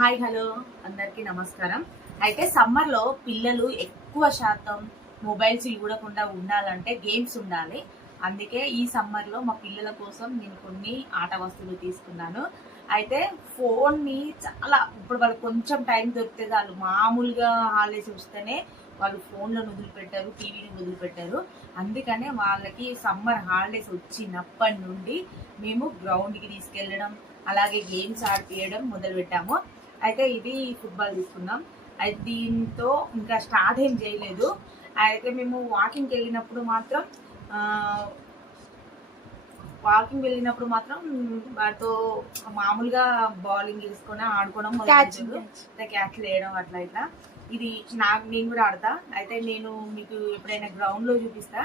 Hi hello అందరికీ నమస్కారం. అయితే సమ్మర్లో పిల్లలు ఎక్కువ శాతం మొబైల్స్ చూడకుండా ఉండాలంటే గేమ్స్ ఉండాలి. అందుకే ఈ సమ్మర్లో మా పిల్లల కోసం నేను కొన్ని ఆట వస్తువులు తీసుకున్నాను. అయితే ఫోన్ని చాలా ఇప్పుడు వాళ్ళకి కొంచెం టైం దొరికితే చాలు, మామూలుగా హాలిడేస్ వస్తేనే వాళ్ళు ఫోన్లను వదిలిపెట్టారు, టీవీని వదిలిపెట్టారు. అందుకనే వాళ్ళకి సమ్మర్ హాలిడేస్ వచ్చినప్పటి నుండి మేము గ్రౌండ్కి తీసుకెళ్ళడం, అలాగే గేమ్స్ ఆడిపియడం మొదలుపెట్టాము. అయితే ఇది ఫుట్బాల్ తీసుకున్నాం. అయితే దీంతో ఇంకా స్టార్ట్ ఏం చేయలేదు. అయితే మేము వాకింగ్కి వెళ్ళినప్పుడు మాత్రం వాటితో మామూలుగా బౌలింగ్ తీసుకొని ఆడుకోవడం మొదలు, క్యాచ్లు వేయడం అట్లా ఇట్లా. ఇది నేను కూడా ఆడతా. అయితే నేను మీకు ఎప్పుడైనా గ్రౌండ్లో చూపిస్తా.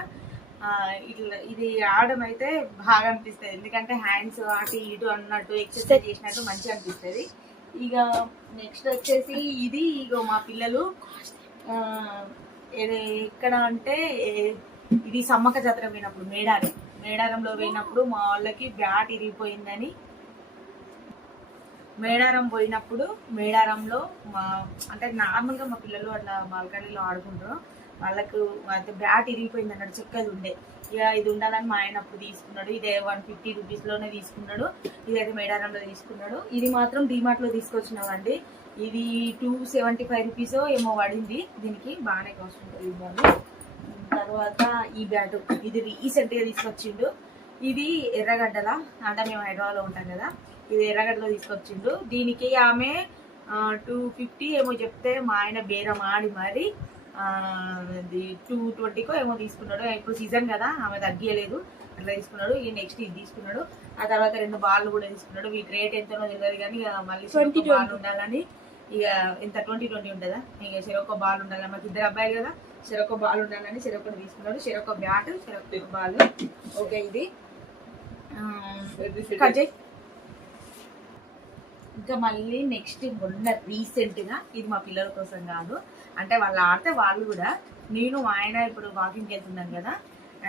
ఇట్లా ఇది ఆడడం అయితే బాగా అనిపిస్తుంది, ఎందుకంటే హ్యాండ్స్ అటు ఇటు అన్నట్టు ఎక్సర్సైజ్ చేసినట్టు మంచిగా అనిపిస్తుంది. ఇక నెక్స్ట్ వచ్చేసి ఇది ఇక మా పిల్లలు ఎక్కడ అంటే ఇది సమ్మక్క జాతర పోయినప్పుడు మేడారంలో పోయినప్పుడు మా వాళ్ళకి బ్యాట్ ఇరిగిపోయిందని, మేడారంలో అంటే నార్మల్గా మా పిల్లలు అట్లా బాల్కనీలో ఆడుకుంటారు. వాళ్ళకు అయితే బ్యాట్ ఇరిగిపోయింది అన్నాడు, చెక్కది ఉండే. ఇక ఇది ఉండాలని మా ఆయన అప్పుడు తీసుకున్నాడు. ఇదే 150 రూపీస్లోనే తీసుకున్నాడు. ఇదైతే మేడారంలో తీసుకున్నాడు. ఇది మాత్రం డీమార్ట్లో తీసుకొచ్చినామండి. ఇది 275 రూపీస్ ఏమో పడింది. దీనికి బాగానే కాస్ట్ ఉంటుంది ఇవ్వాలి. తర్వాత ఈ బ్యాట్ ఇది రీసెంట్గా తీసుకొచ్చిండు. ఇది ఎర్రగడ్డల, అంటే మేము హైదరాబాద్లో ఉంటాం కదా, ఇది ఎర్రగడ్డలో తీసుకొచ్చిండు. దీనికి ఆమె 250 ఏమో చెప్తే మా ఆయన బేరం ఆడి మరి 220కో ఏమో తీసుకున్నాడు. ఇప్పుడు సీజన్ కదా, ఆమె తగ్గియలేదు, అట్లా తీసుకున్నాడు. ఈ నెక్స్ట్ ఇది తీసుకున్నాడు. ఆ తర్వాత 2 బాళ్ళు కూడా తీసుకున్నాడు. వీటి రేట్ ఎంతనో తెలియదు కానీ మళ్ళీ 20 బాల్ ఉండాలని, ఇక ఎంత 20 ఉంటుందా, ఇక చెరొక బాల్ ఉండాలి. మాకు 2 అబ్బాయిలు కదా, చెరొక బాల్ ఉండాలని చెరొకటి తీసుకున్నాడు. చెరొక బ్యాట్, చెరొక బాల్. ఓకే, ఇది ఇంకా మళ్ళీ నెక్స్ట్ మొన్న రీసెంట్గా, ఇది మా పిల్లల కోసం కాదు, అంటే వాళ్ళు ఆడితే వాళ్ళు కూడా, నేను మా ఆయన ఇప్పుడు వాకింగ్కి వెళ్తున్నాను కదా,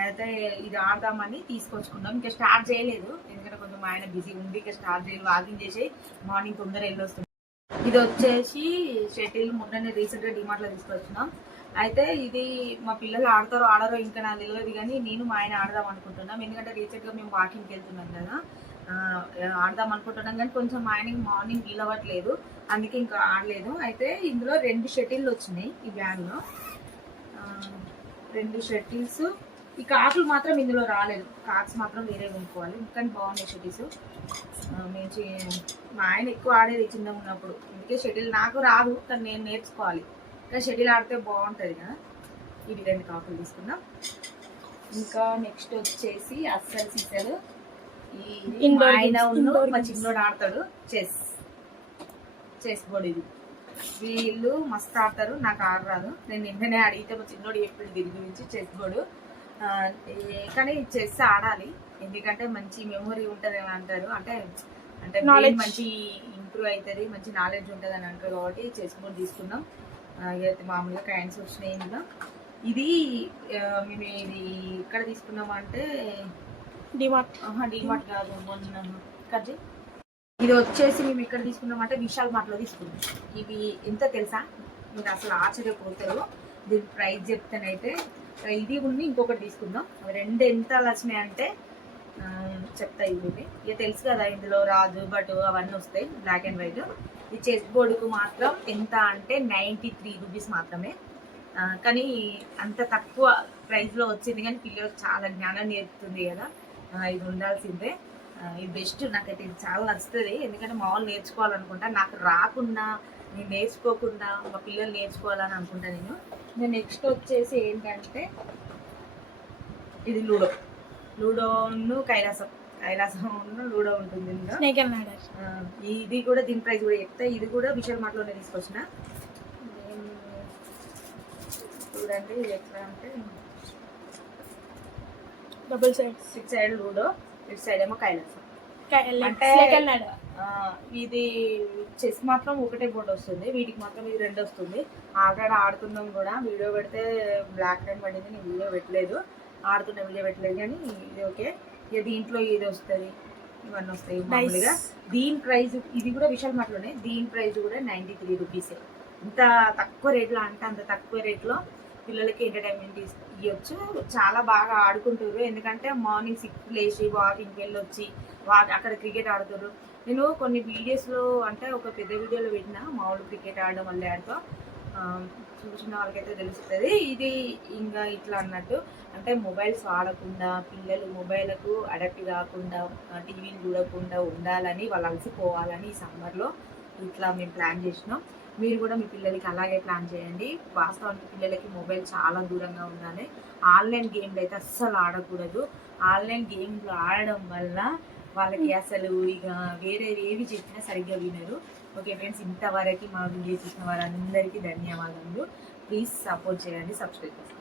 అయితే ఇది ఆడదామని తీసుకొచ్చుకున్నాం. ఇంకా స్టార్ట్ చేయలేదు, ఎందుకంటే కొంచెం మా ఆయన బిజీ ఉంది. ఇంకా స్టార్ట్ చేయలేదు, వాకింగ్ చేసి మార్నింగ్ తొందర వెళ్ళొస్తున్నాం. ఇది వచ్చేసి షటిల్, మొన్ననే రీసెంట్గా డిమార్ట్లో తీసుకొచ్చినాం. అయితే ఇది మా పిల్లలు ఆడతారో ఆడరో ఇంకా నాకు తెలియదు, కానీ నేను మా ఆయన ఆడదాం అనుకుంటున్నాం. ఎందుకంటే రీసెంట్గా మేము వాకింగ్కి వెళ్తున్నాం కదా, ఆడదాం అనుకుంటున్నాం. కానీ కొంచెం ఆయనకి మార్నింగ్ వీలవ్వట్లేదు, అందుకే ఇంకా ఆడలేదు. అయితే ఇందులో 2 షటిల్లు వచ్చినాయి ఈ బ్యాగ్లో, 2 షటిల్స్. ఈ కాకులు మాత్రం ఇందులో రాలేదు, కాక్స్ మాత్రం వేరే కొనుక్కోవాలి. కానీ బాగున్నాయి షటిల్స్. మా ఆయన ఎక్కువ ఆడేది చిన్నగా ఉన్నప్పుడు, అందుకే షటిల్ నాకు రాదు, కానీ నేను నేర్చుకోవాలి. ఇంకా షటిల్ ఆడితే బాగుంటుంది కదా. ఇవి 2 కాకులు తీసుకున్నాం. ఇంకా నెక్స్ట్ వచ్చేసి అస్సలు సీసలు, ఆయన మా చిన్నోడు ఆడతాడు చెస్ బోర్డు. ఇది వీళ్ళు మస్తు ఆడతారు, నాకు ఆడరాదు. నేను నిన్ననే అడిగితే మా చిన్నోడు ఎప్పుడు దీని గురించి చెస్ బోర్డు. కానీ చెస్ ఆడాలి, ఎందుకంటే మంచి మెమొరీ ఉంటుంది అని అంటారు. అంటే నాలెడ్జ్ మంచి ఇంప్రూవ్ అవుతుంది, మంచి నాలెడ్జ్ ఉంటుంది అని అంటారు. కాబట్టి చెస్ బోర్డు తీసుకున్నాం. అయితే మామూలుగా కాయిన్స్ వచ్చినాయి ఇందులో. ఇది మేము ఇది ఇక్కడ తీసుకున్నామంటే డిమార్ట్ కాదు, మొన్న కజ్జి. ఇది వచ్చేసి మేము ఎక్కడ తీసుకున్నామంటే విశాల్ మార్ట్లో తీసుకున్నాం. ఇవి ఎంత తెలుసా, మీరు అసలు ఆశ్చర్యపోతారు దీని ప్రైస్ చెప్తానైతే. ఇది ఉండి ఇంకొకటి తీసుకుందాం. అవి 2 ఎంత వచ్చినాయి అంటే చెప్తా. ఇవి ఇక తెలుసు కదా, ఇందులో రాజు బట్ అవన్నీ వస్తాయి, బ్లాక్ అండ్ వైట్. ఈ చెస్ బోర్డుకు మాత్రం ఎంత అంటే 93 రూపీస్ మాత్రమే. కానీ అంత తక్కువ ప్రైస్లో వచ్చింది, కానీ పిల్లలకు చాలా జ్ఞానం నేర్పుతుంది కదా, ఇది ఉండాల్సిందే. ఇది బెస్ట్, నాకైతే ఇది చాలా నచ్చుతుంది. ఎందుకంటే మా వాళ్ళు నేర్చుకోవాలనుకుంటా, నాకు రాకుండా, నేను నేర్చుకోకుండా మా పిల్లలు నేర్చుకోవాలని అనుకుంటా నేను. నెక్స్ట్ వచ్చేసి ఏంటంటే ఇది లూడోను కైలాసం లూడో ఉంటుంది ఇందులో. ఇది కూడా దీని ప్రైస్ కూడా చెప్తే, ఇది కూడా విశాల్ మార్ట్లోనే తీసుకొచ్చిన. చూడండి ఇది ఎట్లా అంటే డబుల్ సైడ్, 6 సైడ్ లూడో, ఇటు సైడ్ ఏమో కైలాసం. ఇది చెస్ మాత్రం ఒకటే బోర్డు వస్తుంది, వీటికి మాత్రం ఇది 2 వస్తుంది. ఆల్రెడీ ఆడుతున్నాం కూడా, వీడియో పెడితే బ్లాక్ టైం పడింది, నేను వీడియో పెట్టలేదు, ఆడుతున్న వీడియో పెట్టలేదు. కానీ ఇది ఓకే. ఇక దీంట్లో ఇది వస్తుంది, ఇవన్నీ వస్తాయి మామూలుగా. దీని ప్రైస్ ఇది కూడా విశాల్ మార్ట్లోనే, దీని ప్రైస్ కూడా 93 రూపీసే. ఇంత తక్కువ రేట్లో అంటే అంత తక్కువ రేట్లో పిల్లలకి ఎంటర్టైన్మెంట్ ఇవ్వచ్చు. చాలా బాగా ఆడుకుంటారు, ఎందుకంటే మార్నింగ్ 6 లేచి వాకింగ్కి వెళ్ళొచ్చి అక్కడ క్రికెట్ ఆడుతారు. నేను కొన్ని వీడియోస్లో అంటే ఒక పెద్ద వీడియోలో పెట్టిన మామూలు క్రికెట్ ఆడడం వల్ల ఆడుతో చూసిన వాళ్ళకైతే తెలుస్తుంది. ఇది ఇంకా ఇట్లా అన్నట్టు అంటే మొబైల్స్ వాడకుండా పిల్లలు మొబైల్కు అడప్ట్ కాకుండా టీవీని చూడకుండా ఉండాలని, వాళ్ళు అలసిపోవాలని ఈ సమ్మర్లో ఇట్లా మేము ప్లాన్ చేసినాం. మీరు కూడా మీ పిల్లలకి అలాగే ప్లాన్ చేయండి. వాస్తవానికి పిల్లలకి మొబైల్ చాలా దూరంగా ఉండాలి. ఆన్లైన్ గేమ్లు అయితే అస్సలు ఆడకూడదు. ఆన్లైన్ గేమ్లు ఆడడం వల్ల వాళ్ళకి అసలు ఇక వేరే ఏవి చెప్పినా సరిగ్గా వినరు. ఓకే ఫ్రెండ్స్, ఇంతవరకు మా వీడియో చూసిన వారందరికీ ధన్యవాదాలు. ప్లీజ్ సపోర్ట్ చేయండి, సబ్స్క్రైబ్ చేసుకోండి.